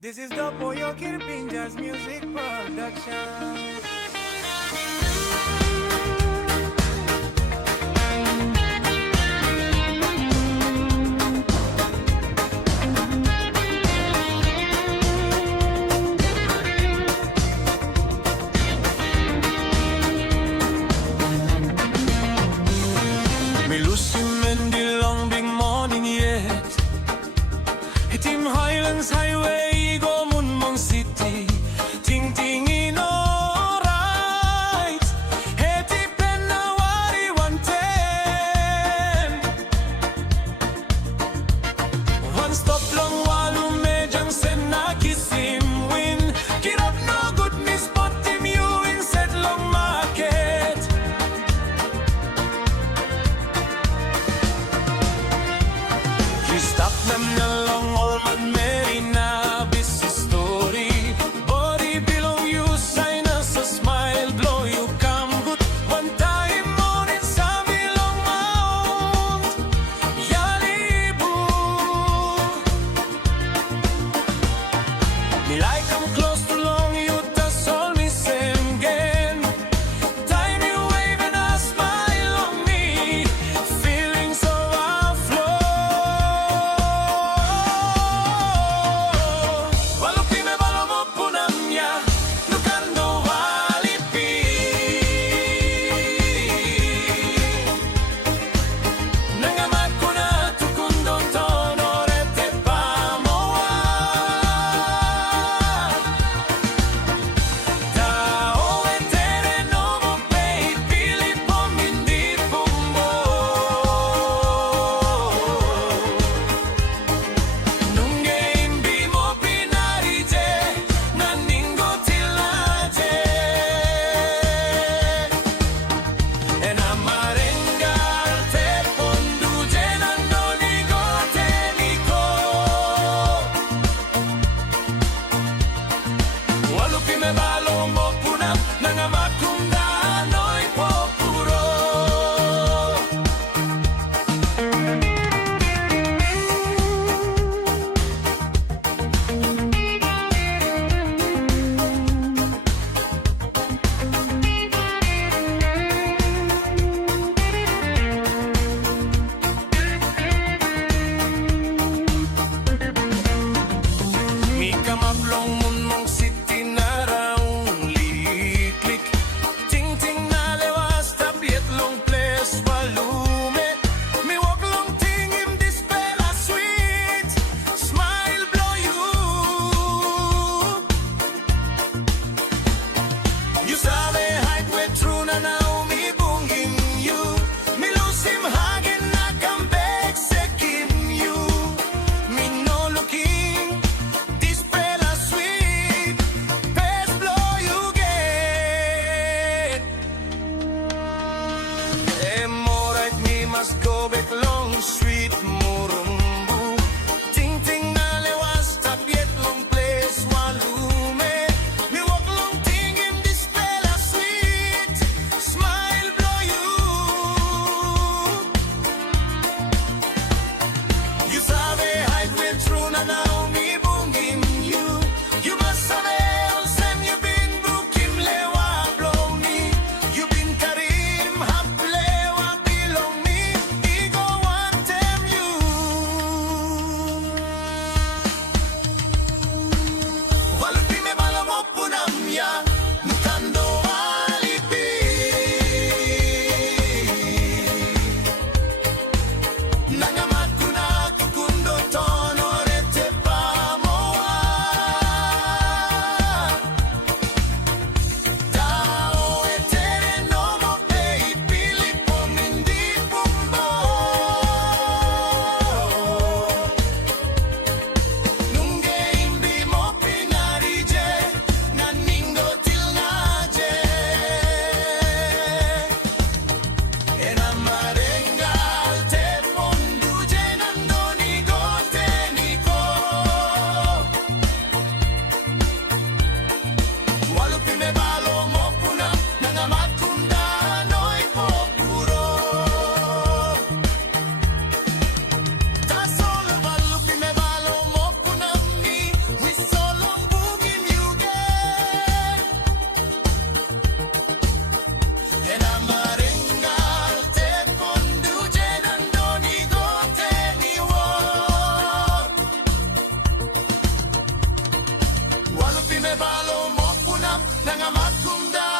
This is the Pollo Kirpinjas Music Production. Me Lucy Mendy long big morning yet. Hit him Highlands Highway go Munmong City. Ting ting in alright. Heti Penawari 110. One stop long walu medyan sen na kiss him win. Kirap no good me spot him you in set long market. You stop them along all man Marina busy story. Body below you sign us a smile blow you come good. One time morning sabi long mount Yalibu. Me like I'm close to long you that's all me same again. Time you wave and a smile on me. Feelings overflow. Walupi me balomo punamya Lukando walipi Nangamat ko na tukundo tono rete pamoa Tao etere no mo pay pili pong hindi pumbo Nung game bi mo pinarite Naningo tilaje En amarengal te ponduje Nandoligo te niko Walupi me balo mo punam Nangamakunda no'y popuro Mi kamablong munmong city na raong liklik Ting ting na lewas tabiet long place walume Mi wag long tingim dispela sweet Smile blow you You sabe height we true na now mi bungin you Mi lusim hagin na kambek sekin you Mi no looking Dispela sweet me balo mo punam, nangamat kumda